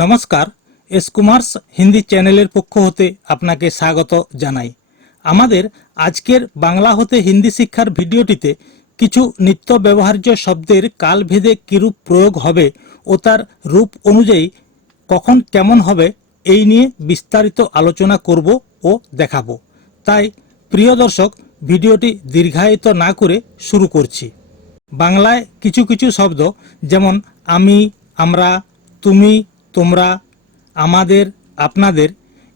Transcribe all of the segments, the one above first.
নমস্কার, এস কুমার্স হিন্দি চ্যানেলের পক্ষ হতে আপনাকে স্বাগত জানাই। আমাদের আজকের বাংলা হতে হিন্দি শিক্ষার ভিডিওটিতে কিছু নিত্য ব্যবহার্য শব্দের কালভেদে কিরূপ প্রয়োগ হবে ও তার রূপ অনুযায়ী কখন কেমন হবে এই নিয়ে বিস্তারিত আলোচনা করব ও দেখাবো। তাই প্রিয় দর্শক, ভিডিওটি দীর্ঘায়িত না করে শুরু করছি। বাংলায় কিছু কিছু শব্দ যেমন আমি, আমরা, তুমি, তোমরা, আমাদের, আপনাদের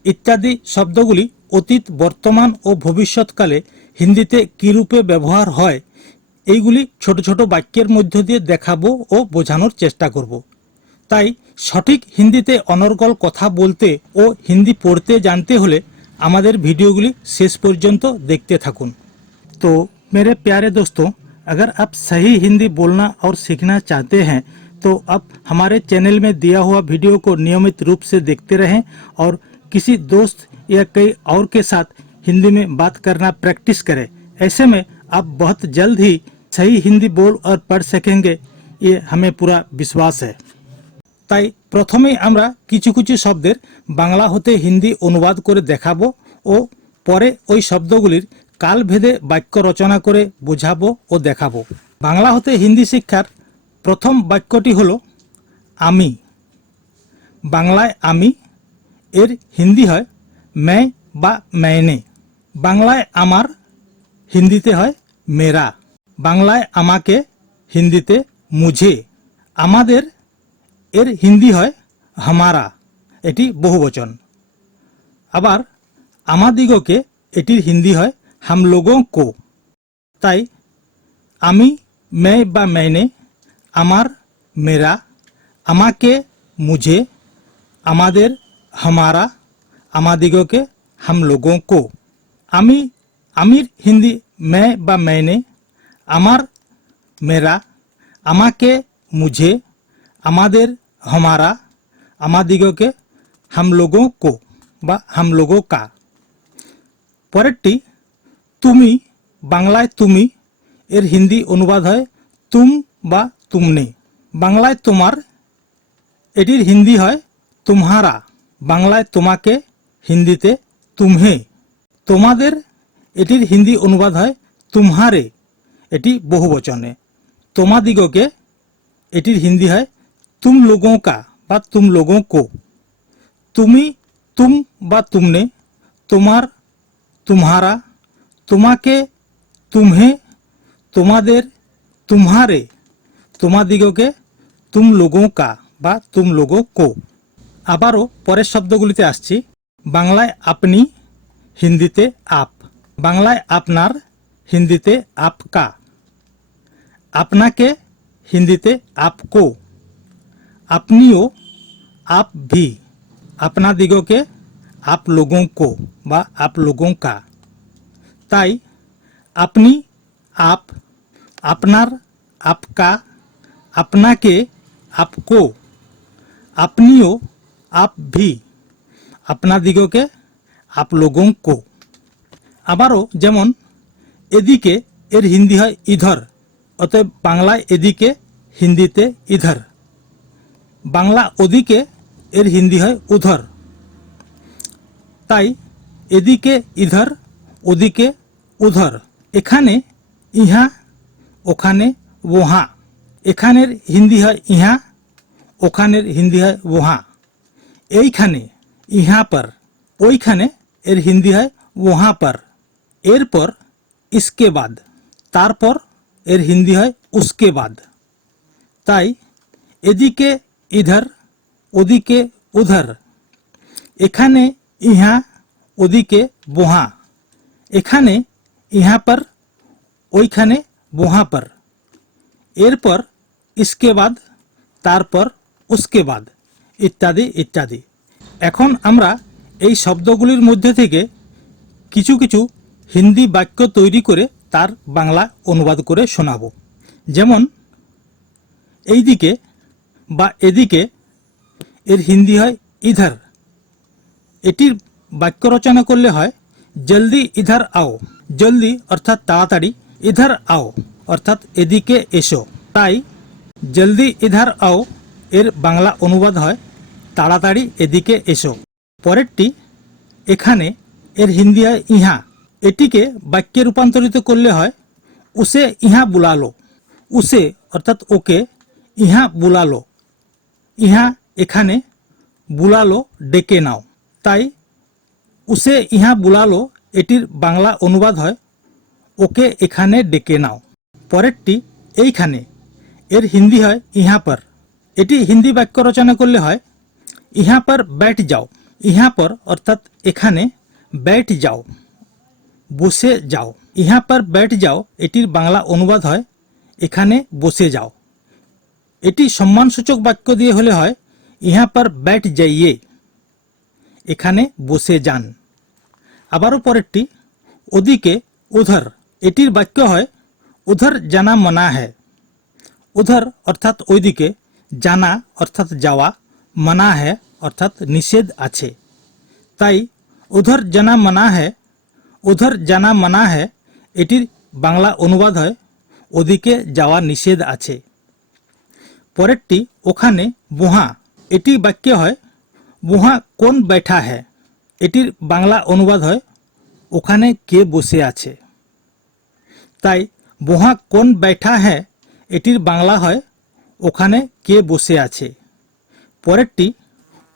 ইত্যাদি শব্দগুলি অতীত, বর্তমান ও ভবিষ্যৎকালে হিন্দিতে কী রূপে ব্যবহার হয় এইগুলি ছোট ছোট বাক্যের মধ্য দিয়ে দেখাবো ও বোঝানোর চেষ্টা করব। তাই সঠিক হিন্দিতে অনর্গল কথা বলতে ও হিন্দি পড়তে জানতে হলে আমাদের ভিডিওগুলি শেষ পর্যন্ত দেখতে থাকুন। तो मेरे प्यारे दोस्तों, अगर आप सही हिंदी बोलना और सीखना चाहते हैं तो आप हमारे चैनल में दिया हुआ वीडियो को नियमित रूप से देखते रहें और किसी दोस्त या कई और के साथ हिंदी में बात करना प्रैक्टिस करें। ऐसे में आप बहुत जल्द ही सही हिंदी बोल और पढ़ सकेंगे, ये हमें पूरा विश्वास है। তাই প্রথমেই আমরা কিছু কিছু শব্দের বাংলা হতে হিন্দি অনুবাদ করে দেখাবো ও পরে ওই শব্দগুলির কালভেদে বাক্য রচনা করে বোঝাবো ও দেখাবো। বাংলা হতে হিন্দি শিক্ষার প্রথম বাক্যটি হলো আমি। বাংলায় আমি এর হিন্দি হয় मैं বা मैंने। বাংলায় আমার হিন্দিতে হয় मेरा। বাংলায় আমাকে হিন্দিতে मुझे। আমাদের এর হিন্দি হয় हमारा, এটি বহুবচন। আবার আমাদিগকে এটির হিন্দি হয় हम लोगों को। তাই আমি, मैं বা मैंने, আমার मेरा, আমাকে मुझे, আমাদের हमारा, আমাদিগকে हम लोगों को। আমি, আমির হিন্দি मैं বা मैंने, আমার मेरा, আমাকে मुझे, আমাদের हमारा, আমাদিগকে हम लोगों को বা हम लोगों का। পরেরটি তুমি। বাংলায় তুমি এর হিন্দি অনুবাদ হয় তুম বা তুমনে। বাংলায় তোমার এটির হিন্দি হয় तुम्हारा। বাংলায় তোমাকে হিন্দিতে तुम्हें। তোমাদের এটির হিন্দি অনুবাদ হয় तुम्हारे, এটি বহুবচনে। তোমাদিগকে এটির হিন্দি হয় तुम लोगों का বা तुम लोगों को। তুমি, तुम বা तुमने, তোমার, तुम्हारा, তোমাকে, तुम्हें, তোমাদের, तुम्हारे, তোমাদিগকে तुम लोगों का বা तुम लोगों को। আবারও পরের শব্দগুলিতে আসছি। বাংলায় আপনি হিন্দিতে आप। বাংলায় আপনার হিন্দিতে आपका। আপনাকে হিন্দিতে आपको। আপনিও आप भी। আপনাদিগকে आप लोगों को বা आप लोगों का। তাই আপনি आप, আপনার आपका, আপনাকে आपको, আপনিও आप भी, আপনাদিগকে आप लोगों को। আবারও যেমন এদিকে এর হিন্দি হয় ইধর, অতএব বাংলায় এদিকে হিন্দিতে ইধর। বাংলা ওদিকে এর হিন্দি হয় উধর। তাই এদিকে ইধর, ওদিকে উধর। এখানে ইহা, ওখানে ওহা। এখানের হিন্দি হয় ইহা, ওখানের হিন্দি হয় ওহা। এইখানে ইহা पर, ওইখানে এর হিন্দি হয় ওহা पर। এরপর इसके बाद, তারপর এর হিন্দি হয় उसके बाद। তাই এদিকে ইধর, ওদিকে উধর। এখানে ইহা, ওদিকে ওহা। এখানে ইহা पर, ওইখানে ওহা पर। এরপর इसके बाद, তারপর उसके बाद ইত্যাদি ইত্যাদি। এখন আমরা এই শব্দগুলির মধ্যে থেকে কিছু কিছু হিন্দি বাক্য তৈরি করে তার বাংলা অনুবাদ করে শোনাব। যেমন এইদিকে বা এদিকে এর হিন্দি হয় ইধর। এটির বাক্য রচনা করলে হয় জলদি ইধর আও। জলদি অর্থাৎ তাড়াতাড়ি, ইধর আও অর্থাৎ এদিকে এসো। তাই জলদি ইধর আও এর বাংলা অনুবাদ হয় তাড়াতাড়ি এদিকে এসো। পরেরটি এখানে, এর হিন্দি হয় ইহা। এটিকে বাক্যে রূপান্তরিত করলে হয় উসে ইহা বুলালো। উসে অর্থাৎ ওকে, ইহা বুলালো, ইহা এখানে, বুলালো ডেকে নাও। তাই উসে ইহা বুলালো এটির বাংলা অনুবাদ হয় ওকে এখানে ডেকে নাও। পরেরটি এইখানে, এর হিন্দি হয় ইহা পর। এটি হিন্দি বাক্য রচনা করলে হয় ইহা পর बैठ যাও। ইহা পর অর্থাৎ এখানে, बैठ যাও বসে যাও। ইহা পর बैठ যাও এটির বাংলা অনুবাদ হয় এখানে বসে যাও। এটি সম্মানসূচক বাক্য দিয়ে হলে হয় ইহা পর बैठ जाइए, এখানে বসে যান। আবারও পরেরটি ওদিকে, উধর। এটির বাক্য হয় উধর জানা মানা है। উধর অর্থাৎ ওইদিকে, জানা অর্থাৎ যাওয়া, মানা है অর্থাৎ নিষেধ আছে। তাই উধর জানা মানা है, উধর জানা মানা है এটির বাংলা অনুবাদ হয় ওদিকে যাওয়া নিষেধ আছে। পরেরটি ওখানে, বুহা। এটি বাক্য হয় বুহা কোন बैठा है। এটির বাংলা অনুবাদ হয় ওখানে কে বসে আছে। তাই বুহা কোন बैठा है এটির বাংলা হয় ওখানে কে বসে আছে। পরেরটি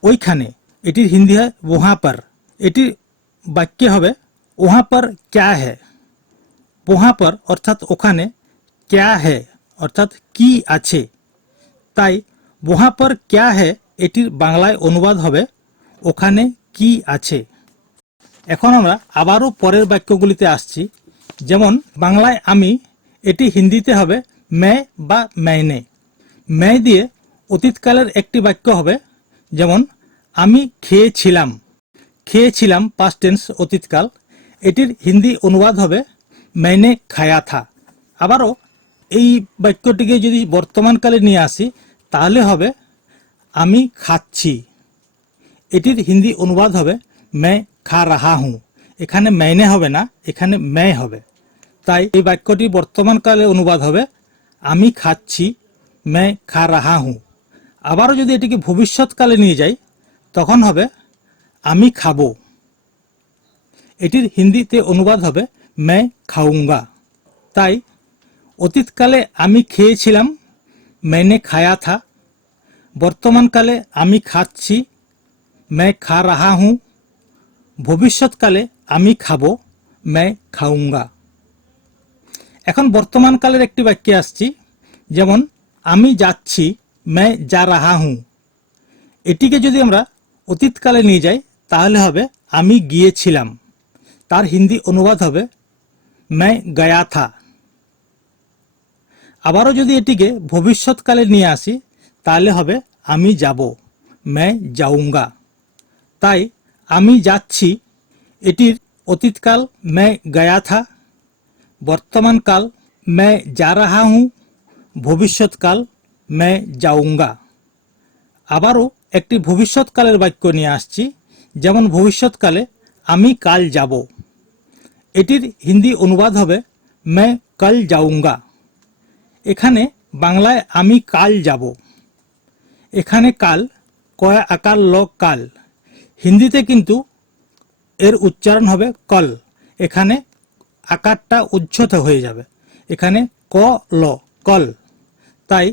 ওইখানে, এটির হিন্দি হয় वहाँ पर। এটির বাক্য হবে वहाँ पर क्या है। वहाँ पर অর্থাৎ ওখানে, क्या है অর্থাৎ কি আছে। তাই वहाँ पर क्या है এটির বাংলায় অনুবাদ হবে ওখানে কি আছে। এখন আমরা আবারও পরের বাক্যগুলিতে আসছি। যেমন বাংলায় আমি, এটি হিন্দিতে হবে मैं বা मैंने। मैं দিয়ে অতীতকালের একটি বাক্য হবে, যেমন আমি খেয়েছিলাম। খেয়েছিলাম পাস্ট টেন্স অতীতকাল, এটির হিন্দি অনুবাদ হবে मैंने खाया था। আবারও এই বাক্যটিকে যদি বর্তমানকালে নিয়ে আসি তাহলে হবে আমি খাচ্ছি। এটির হিন্দি অনুবাদ হবে मैं खा रहा हूँ। এখানে मैंने হবে না, এখানে मैं হবে। তাই এই বাক্যটি বর্তমানকালে অনুবাদ হবে আমি খাচ্ছি, मैं खा रहा हूँ। আবারও যদি এটিকে ভবিষ্যৎকালে নিয়ে যাই তখন হবে আমি খাবো। এটির হিন্দিতে অনুবাদ হবে मैं खाऊंगा। তাই অতীতকালে আমি খেয়েছিলাম, मैंने खाया था। বর্তমানকালে আমি খাচ্ছি, मैं खा रहा हूँ। ভবিষ্যৎকালে আমি খাবো, मैं खाऊंगा। এখন বর্তমানকালের একটি বাক্যে আসছি। যেমন আমি যাচ্ছি, मैं जा रहा हूँ। এটিকে যদি আমরা অতীতকালে নিয়ে যাই তাহলে হবে আমি গিয়েছিলাম। তার হিন্দি অনুবাদ হবে मैं गया था। আবারও যদি এটিকে ভবিষ্যৎকালে নিয়ে আসি তাহলে হবে আমি যাব, मैं जाऊंगा। তাই আমি যাচ্ছি এটির অতীতকাল मैं गया था, বর্তমানকাল मैं जा रहा हूँ, ভবিষ্যৎকাল मैं जाऊंगा। আবারও একটি ভবিষ্যৎকালের বাক্য নিয়ে আসছি। যেমন ভবিষ্যৎকালে আমি কাল যাব। এটির হিন্দি অনুবাদ হবে मैं कल जाऊंगा। এখানে বাংলায় আমি কাল যাব। এখানে কাল, কয় আকার ল কাল। হিন্দিতে কিন্তু এর উচ্চারণ হবে কল। এখানে আকারটা উচ্চত হয়ে যাবে, এখানে ক ল, কল। তাই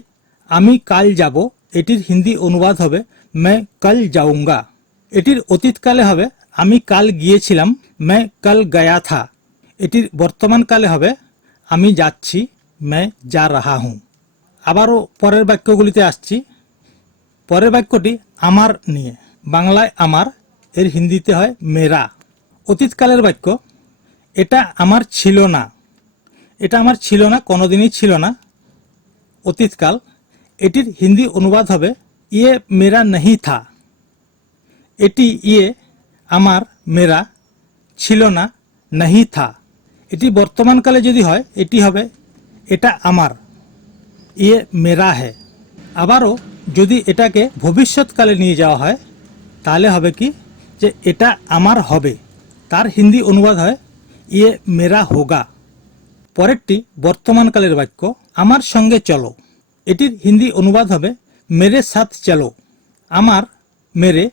আমি কাল যাব এটির হিন্দি অনুবাদ হবে मैं कल जाऊंगा। এটির অতীতকালে হবে আমি কাল গিয়েছিলাম, मैं कल गया था। এটির বর্তমানকালে হবে আমি যাচ্ছি, मैं जा रहा हूँ। আবারও পরের বাক্যগুলিতে আসছি। পরের বাক্যটি আমার নিয়ে। বাংলায় আমার, এর হিন্দিতে হয় মেরা। অতীতকালের বাক্য এটা আমার ছিল না। এটা আমার ছিল না, কোনোদিনই ছিল না, অতীতকাল। এটির হিন্দি অনুবাদ হবে ইয়ে মেরা নহি থা। এটি ইয়ে আমার, মেরা ছিল না, নহি থা। এটি বর্তমানকালে যদি হয় এটি হবে এটা আমার, ইয়ে মেরা है। আবারও যদি এটাকে ভবিষ্যৎকালে নিয়ে যাওয়া হয় তাহলে হবে কি, যে এটা আমার হবে। তার হিন্দি অনুবাদ হয় ইয়ে মেরা হোগা। পরেরটি বর্তমানকালের বাক্য আমার সঙ্গে চলো। এটির হিন্দি অনুবাদ হবে মেরে সাথ চলো। আমার, মেরে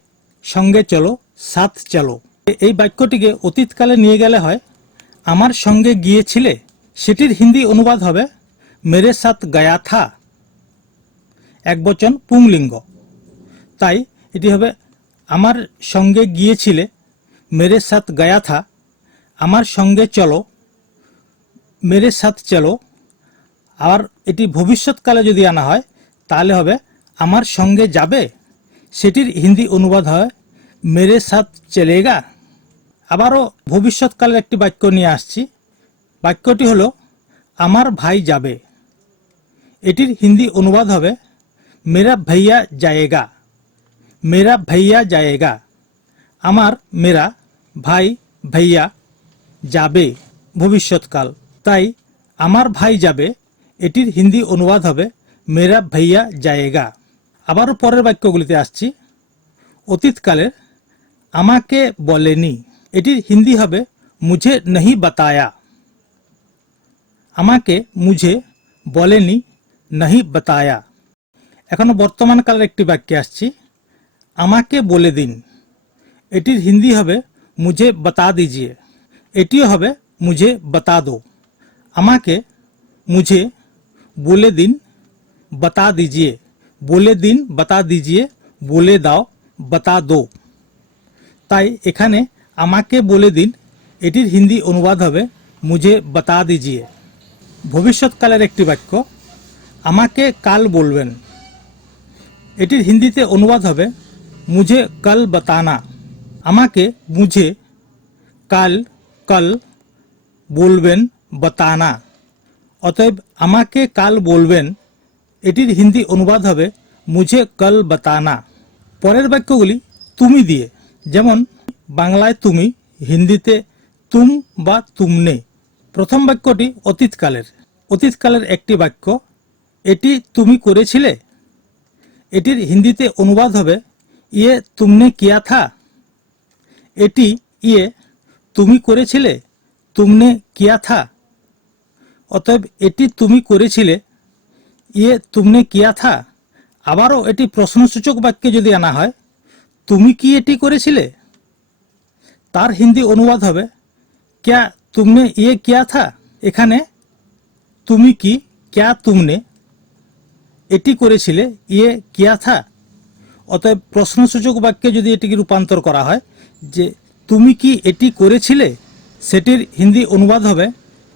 সঙ্গে চলো সাথ চলো। এই বাক্যটিকে অতীতকালে নিয়ে গেলে হয় আমার সঙ্গে গিয়েছিলে, সেটির হিন্দি অনুবাদ হবে মেরে সাথ গায়া থা। একবচন পুংলিঙ্গ, তাই এটি হবে আমার সঙ্গে গিয়েছিলে মেরে সাথ গায়া থা। আমার সঙ্গে চলো মেরে সাথ চলো। আর এটি ভবিষ্যৎকালে যদি আনা হয় তাহলে হবে আমার সঙ্গে যাবে, সেটির হিন্দি অনুবাদ হয় মেরে সাথ চলেগা। আবারও ভবিষ্যৎকালের একটি বাক্য নিয়ে আসছি। বাক্যটি হলো আমার ভাই যাবে, এটির হিন্দি অনুবাদ হবে মেরা ভাইয়া যায়েগা। মেরা ভাইয়া যায়েগা। আমার মেরা ভাই ভাইয়া যাবে ভবিষ্যৎকাল, তাই আমার ভাই যাবে এটির হিন্দি অনুবাদ হবে মেরা ভাইয়া যায়েগা। আবারও পরের বাক্যগুলিতে আসছি। অতীতকালের আমাকে বলেনি, এটির হিন্দি হবে মুঝে नहीं बताया। আমাকে মুঝে বলেনি नहीं बताया। এখনো বর্তমান কালের একটি বাক্যে আসছি। আমাকে বলে দিন, এটির হিন্দি হবে মুঝে बता दीजिए। এটিও হবে মুঝে बता दो। আমাকে মুঝে বলে দিন बता दीजिए। বলে দিন बता दीजिए, বলে দাও बता दो। তাই এখানে আমাকে বলে দিন এটির হিন্দি অনুবাদ হবে মুঝে बता दीजिए। ভবিষ্যৎকালের একটি বাক্য আমাকে কাল বলবেন, এটির হিন্দিতে অনুবাদ হবে মুঝে कल बताना। আমাকে মুঝে কাল कल বলবেন बताना। অতএব আমাকে কাল বলবেন এটির হিন্দি অনুবাদ হবে মুঝে कल बताना। পরের বাক্যগুলি তুমি দিয়ে, যেমন বাংলায় তুমি, হিন্দিতে তুম বা তুমনে। প্রথম বাক্যটি অতীতকালের। অতীতকালের একটি বাক্য এটি তুমি করেছিলে, এটির হিন্দিতে অনুবাদ হবে ইয়ে তুমনে কিয়া থা। এটি ইয়ে তুমি করেছিলে, তুমনে কিয়া থা। অতএব এটি তুমি করেছিলে, ইয়ে তুমনে কিয়া থা। আবারও এটি প্রশ্নসূচক বাক্যে যদি আনা হয় তুমি কি এটি করেছিলে, তার হিন্দি অনুবাদ হবে ক্যা তুমনে ইয়ে কিয়া থা। এখানে তুমি কি ক্যা তুমনে এটি করেছিলে, ইয়ে কিয়া থা। অতএব প্রশ্নসূচক বাক্যে যদি এটিকে রূপান্তর করা হয় যে তুমি কি এটি করেছিলে, সেটির হিন্দি অনুবাদ হবে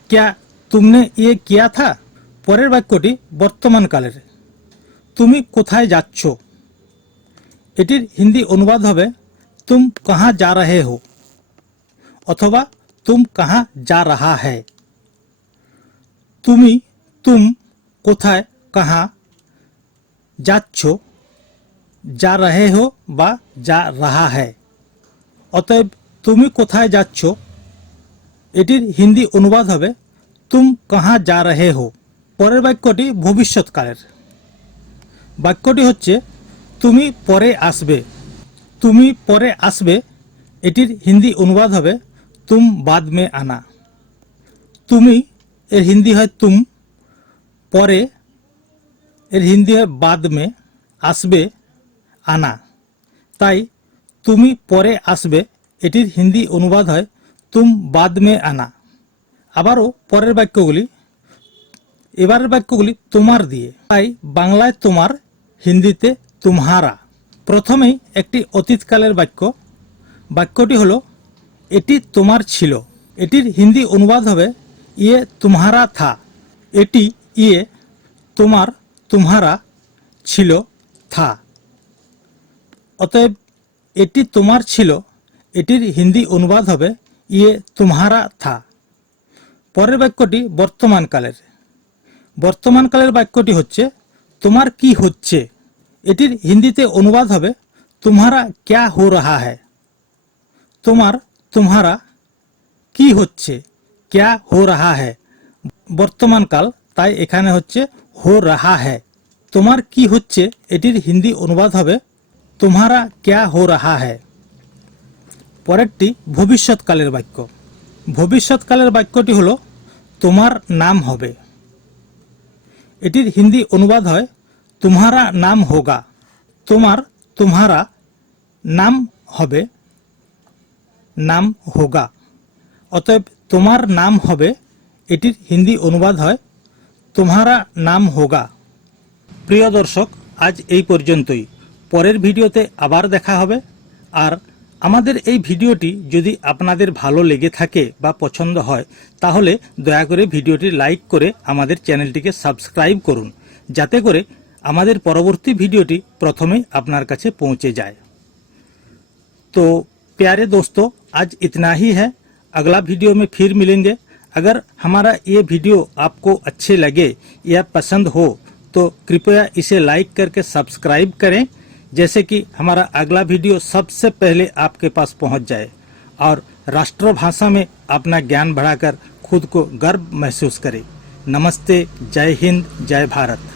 ক্যা তুমনে ইয়ে কিয়া থা। পরের বাক্যটি বর্তমানকালের। তুমি কোথায় যাচ্ছ, এটির হিন্দি অনুবাদ হবে তুম কাহা যা রহে হো অথবা তুম কাহা যা রাহা হ্যায়। তুমি, তুম, কোথায়, কাহা, যাচ্ছ, যা রহে হো বা যা রাহা হ্যায়। অতএব তুমি কোথায় যাচ্ছ এটির হিন্দি অনুবাদ হবে তুম কাহা যা রহে হো। পরের বাক্যটি ভবিষ্যৎকালের। বাক্যটি হচ্ছে তুমি পরে আসবে। তুমি পরে আসবে এটির হিন্দি অনুবাদ হবে তুম বাদ মে আনা। তুমি এর হিন্দি হয় তুম, পরে এর হিন্দি হয় বাদ মে, আসবে আনা। তাই তুমি পরে আসবে এটির হিন্দি অনুবাদ হয় তুম বাদ মে আনা। আবারও পরের বাক্যগুলি, এবারের বাক্যগুলি তোমার দিয়ে। তাই বাংলায় তোমার, হিন্দিতে তুমহারা। প্রথমেই একটি অতীতকালের বাক্য। বাক্যটি হলো এটি তোমার ছিল, এটির হিন্দি অনুবাদ হবে ইয়ে তুমহারা থা। এটি ইয়ে তোমার, তুমহারা ছিল থা। অতএব এটি তোমার ছিল এটির হিন্দি অনুবাদ হবে ইয়ে তুমহারা থা। পরের বাক্যটি বর্তমানকালের। বর্তমানকালের বাক্যটি হচ্ছে তোমার কি হচ্ছে, এটির হিন্দিতে অনুবাদ হবে তুমহারা ক্যা হো রাহা হ্যায়। তোমার, তুমহারা কি হচ্ছে, ক্যা হো রাহা হ্যায় বর্তমানকাল, তাই এখানে হচ্ছে হো রাহা হ্যায়। তোমার কি হচ্ছে এটির হিন্দি অনুবাদ হবে তুমহারা ক্যা হো রাহা হ্যায়। পরেরটি ভবিষ্যৎকালের বাক্য। ভবিষ্যৎকালের বাক্যটি হলো তোমার নাম হবে। এটির হিন্দি অনুবাদ হয় তুমহারা নাম হোগা। তোমার, তুমহারা নাম হবে নাম হোগা। অতএব তোমার নাম হবে, এটির হিন্দি অনুবাদ হয় তোমারা নাম হোগা। প্রিয় দর্শক, আজ এই পর্যন্তই। পরের ভিডিওতে আবার দেখা হবে। আর আমাদের এই ভিডিওটি যদি আপনাদের ভালো লেগে থাকে বা পছন্দ হয়, তাহলে দয়া করে ভিডিওটি লাইক করে আমাদের চ্যানেলটিকে সাবস্ক্রাইব করুন, যাতে করে আমাদের পরবর্তী ভিডিওটি প্রথমেই আপনার কাছে পৌঁছে যায়। तो प्यारे दोस्तों, आज इतना ही है। अगला वीडियो में फिर मिलेंगे। अगर हमारा ये वीडियो आपको अच्छे लगे या पसंद हो तो कृपया इसे लाइक करके सब्सक्राइब करें, जैसे कि हमारा अगला वीडियो सबसे पहले आपके पास पहुंच जाए और राष्ट्रभाषा में अपना ज्ञान बढ़ाकर खुद को गर्व महसूस करें। नमस्ते, जय हिंद, जय भारत।